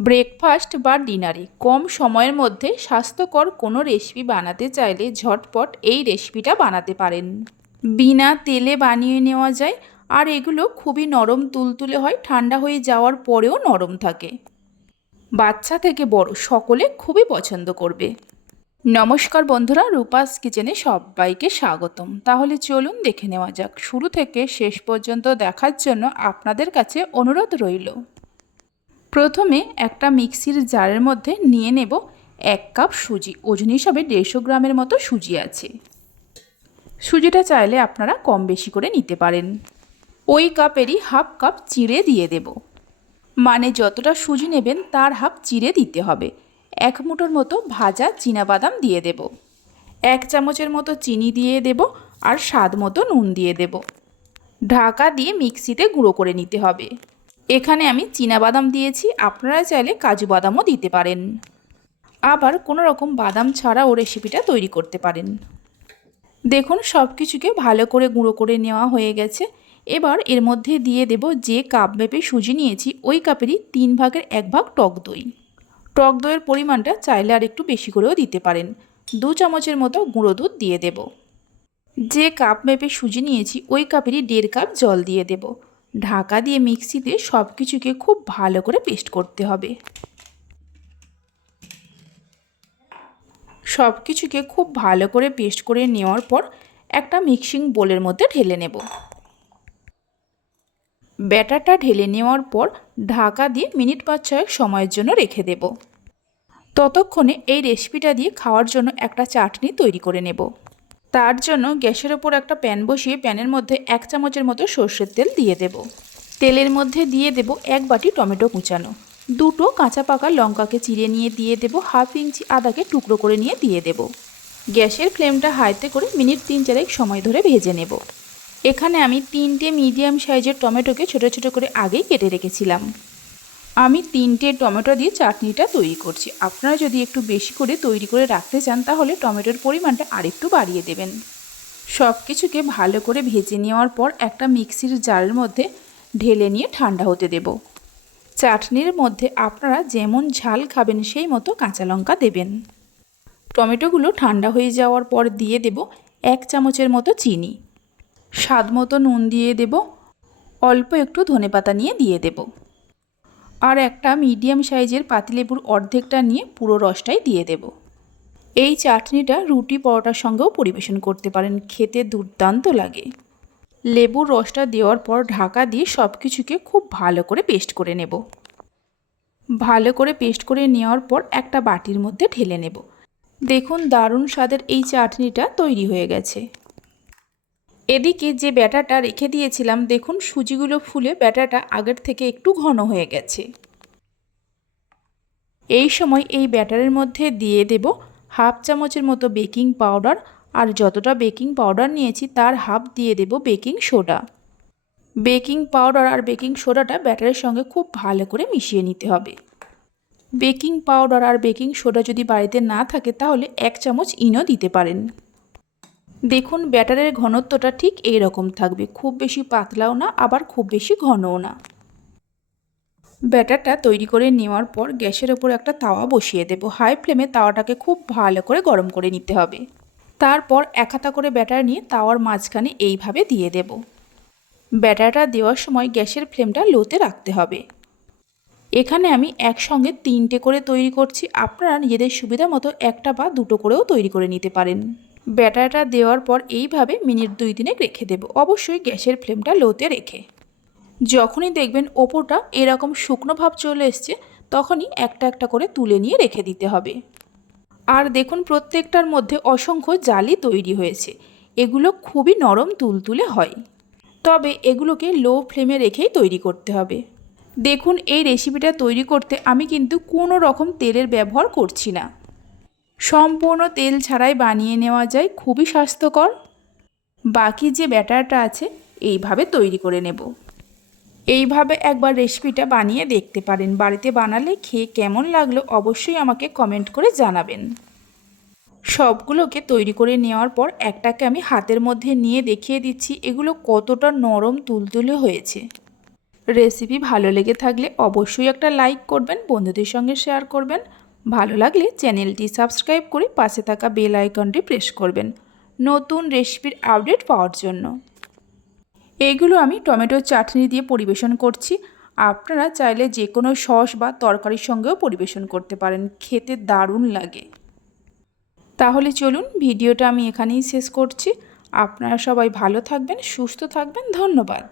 Breakfast বা ডিনারে। কম সময়ের মধ্যে স্বাস্থ্যকর কোনো রেসিপি বানাতে চাইলে ঝটপট এই রেসিপিটা বানাতে পারেন। বিনা তেলে বানিয়ে নেওয়া যায়, আর এগুলো খুবই নরম তুলতুলে হয়, ঠান্ডা হয়ে যাওয়ার পরেও নরম থাকে। বাচ্চা থেকে বড় সকলে খুবই পছন্দ করবে। নমস্কার বন্ধুরা, রূপাস কিচেনে সবাইকে স্বাগতম। তাহলে চলুন দেখে নেওয়া যাক। শুরু থেকে শেষ পর্যন্ত দেখার জন্য আপনাদের কাছে অনুরোধ রইল। প্রথমে একটা মিক্সির জারের মধ্যে নিয়ে নেব এক কাপ সুজি। ওজন হিসাবে দেড়শো গ্রামের মতো সুজি আছে। সুজিটা চাইলে আপনারা কম বেশি করে নিতে পারেন। ওই কাপেরই হাফ কাপ চিড়ে দিয়ে দেব। মানে যতটা সুজি নেবেন তার হাফ চিড়ে দিতে হবে। এক মুঠোর মতো ভাজা বাদাম দিয়ে দেব। এক চামচের মতো চিনি দিয়ে দেব আর স্বাদ মতো নুন দিয়ে দেব। ঢাকা দিয়ে মিক্সিতে গুঁড়ো করে নিতে হবে। এখানে আমি বাদাম দিয়েছি, আপনারা চাইলে কাজু বাদামও দিতে পারেন। আবার কোনো রকম বাদাম ছাড়াও রেসিপিটা তৈরি করতে পারেন। দেখুন সব কিছুকে ভালো করে গুঁড়ো করে নেওয়া হয়ে গেছে। এবার এর মধ্যে দিয়ে দেব যে কাপ মেপে সুজি নিয়েছি, ওই কাপেরই তিন ভাগের এক ভাগ টক দই। টক দইয়ের পরিমাণটা চাইলে আর একটু বেশি করেও দিতে পারেন। দু চামচের মতো গুঁড়ো দুধ দিয়ে দেব। যে কাপ মেপে সুজি নিয়েছি, ওই কাপেরই দেড় কাপ জল দিয়ে দেব। ঢাকা দিয়ে মিক্সিতে সব কিছুকে খুব ভালো করে পেস্ট করতে হবে। সব কিছুকে খুব ভালো করে পেস্ট করে নেওয়ার পর একটা মিক্সিং বোলের মধ্যে ঢেলে নেব। ব্যাটারটা ঢেলে নেওয়ার পর ঢাকা দিয়ে মিনিট পাঁচ ছয়েক সময়ের জন্য রেখে দেব। ততক্ষণে এই রেসিপিটা দিয়ে খাওয়ার জন্য একটা চাটনি তৈরি করে নেব। তার জন্য গ্যাসের ওপর একটা প্যান বসিয়ে প্যানের মধ্যে এক চামচের মতো সর্ষের তেল দিয়ে দেব। তেলের মধ্যে দিয়ে দেব এক বাটি টমেটো কুচানো। দুটো কাঁচা পাকা লঙ্কাকে চিড়ে নিয়ে দিয়ে দেব, হাফ ইঞ্চি আদাকে টুকরো করে নিয়ে দিয়ে দেব। গ্যাসের ফ্লেমটা হাইতে করে মিনিট তিন চারেক সময় ধরে ভেজে নেব। এখানে আমি তিনটে মিডিয়াম সাইজের টমেটোকে ছোটো ছোটো করে আগেই কেটে রেখেছিলাম। আমি তিনটে টমেটো দিয়ে চাটনিটা তৈরি করছি। আপনারা যদি একটু বেশি করে তৈরি করে রাখতে চান, তাহলে টমেটোর পরিমাণটা আরেকটু বাড়িয়ে দেবেন। সব কিছুকে ভালো করে ভেজে নেওয়ার পর একটা মিক্সির জারের মধ্যে ঢেলে নিয়ে ঠান্ডা হতে দেব। চাটনির মধ্যে আপনারা যেমন ঝাল খাবেন, সেই মতো কাঁচা লঙ্কা দেবেন। টমেটোগুলো ঠান্ডা হয়ে যাওয়ার পর দিয়ে দেব এক চামচের মতো চিনি। স্বাদ মতো নুন দিয়ে দেব। অল্প একটু ধনেপাতা নিয়ে দিয়ে দেব। আর একটা মিডিয়াম সাইজের পাতিলেবুর অর্ধেকটা নিয়ে পুরো রসটাই দিয়ে দেব। এই চাটনিটা রুটি পরোটার সঙ্গেও পরিবেশন করতে পারেন, খেতে দুর্দান্ত লাগে। লেবুর রসটা দেওয়ার পর ঢাকা দিয়ে সব কিছুকে খুব ভালো করে পেস্ট করে নেব। ভালো করে পেস্ট করে নেওয়ার পর একটা বাটির মধ্যে ঢেলে নেব। দেখুন, দারুণ স্বাদের এই চাটনিটা তৈরি হয়ে গেছে। এদিকে যে ব্যাটাটা রেখে দিয়েছিলাম, দেখুন সুজিগুলো ফুলে ব্যাটাটা আগের থেকে একটু ঘন হয়ে গেছে। এই সময় এই ব্যাটারের মধ্যে দিয়ে দেব হাফ চামচের মতো বেকিং পাউডার, আর যতটা বেকিং পাউডার নিয়েছি তার হাফ দিয়ে দেব বেকিং সোডা। বেকিং পাউডার আর বেকিং সোডাটা ব্যাটারের সঙ্গে খুব ভালো করে মিশিয়ে নিতে হবে। বেকিং পাউডার আর বেকিং সোডা যদি বাড়িতে না থাকে, তাহলে এক চামচ ইনো দিতে পারেন। দেখুন, ব্যাটারের ঘনত্বটা ঠিক এই রকম থাকবে। খুব বেশি পাতলাও না, আবার খুব বেশি ঘনও না। ব্যাটারটা তৈরি করে নেওয়ার পর গ্যাসের ওপর একটা তাওয়া বসিয়ে দেব। হাই ফ্লেমে তাওয়াটাকে খুব ভালো করে গরম করে নিতে হবে। তারপর এক হাতা করে ব্যাটার নিয়ে তাওয়ার মাঝখানে এইভাবে দিয়ে দেব। ব্যাটারটা দেওয়ার সময় গ্যাসের ফ্লেমটা লোতে রাখতে হবে। এখানে আমি একসঙ্গে তিনটে করে তৈরি করছি। আপনারা নিজেদের সুবিধা মতো একটা বা দুটো করেও তৈরি করে নিতে পারেন। ব্যাটারটা দেওয়ার পর এইভাবে মিনিট দুই দিনে রেখে দেব। অবশ্যই গ্যাসের ফ্লেমটা লোতে রেখে। যখনই দেখবেন ওপোটা এরকম শুকনো ভাব চলে এসছে, তখনই একটা একটা করে তুলে নিয়ে রেখে দিতে হবে। আর দেখুন প্রত্যেকটার মধ্যে অসংখ্য জালি তৈরি হয়েছে। এগুলো খুবই নরম তুলতুলে হয়। তবে এগুলোকে লো ফ্লেমে রেখেই তৈরি করতে হবে। দেখুন এই রেসিপিটা তৈরি করতে আমি কিন্তু কোনো রকম তেলের ব্যবহার করছি না। সম্পূর্ণ তেল ছাড়াই বানিয়ে নেওয়া যায়, খুবই স্বাস্থ্যকর। বাকি যে ব্যাটারটা আছে, এইভাবে তৈরি করে নেব। এইভাবে একবার রেসিপিটা বানিয়ে দেখতে পারেন। বাড়িতে বানালে খেয়ে কেমন লাগল অবশ্যই আমাকে কমেন্ট করে জানাবেন। সবগুলোকে তৈরি করে নেওয়ার পর একটাকে আমি হাতের মধ্যে নিয়ে দেখিয়ে দিচ্ছি। এগুলো কতটা নরম তুলতুলে হয়েছে। রেসিপি ভালো লেগে থাকলে অবশ্যই একটা লাইক করবেন, বন্ধুদের সঙ্গে শেয়ার করবেন। ভালো লাগলে চ্যানেলটি সাবস্ক্রাইব করে পাশে থাকা বেল আইকনটি প্রেস করবেন। নতুন রেসিপির আপডেট পাওয়ার জন্য। এইগুলো আমি টমেটোর চাটনি দিয়ে পরিবেশন করছি। আপনারা চাইলে যে কোনো সস বা তরকারির সঙ্গেও পরিবেশন করতে পারেন। খেতে দারুণ লাগে। তাহলে চলুন, ভিডিওটা আমি এখানেই শেষ করছি। আপনারা সবাই ভালো থাকবেন, সুস্থ থাকবেন। ধন্যবাদ।